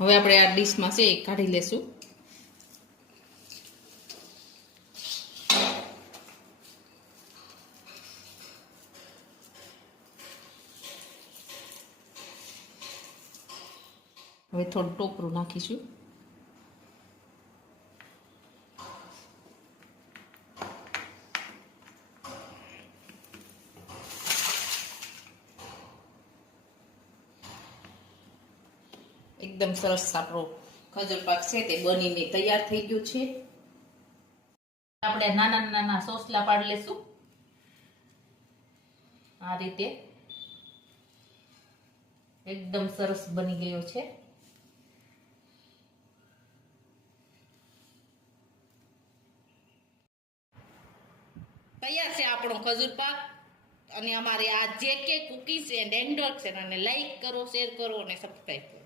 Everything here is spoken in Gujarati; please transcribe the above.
હવે આપણે આ ડીશમાં છે એ કાઢી લેશું. હવે થોડું ટોપરું નાખીશું. એકદમ સરસ આપણો ખજૂર પાક છે તે બનીને તૈયાર થઈ ગયું છે. આપણે નાના નાના સોસલા પાડી લેશું આ રીતે. એકદમ સરસ બની ગયો છે. તૈયાર છે આપણો ખજૂર પાક. અને અમારે આ જે કે કુકીઝ એન્ડ એન્ડર્સ છે, અને લાઈક કરો, શેર કરો અને સબસ્ક્રાઈબ કરો.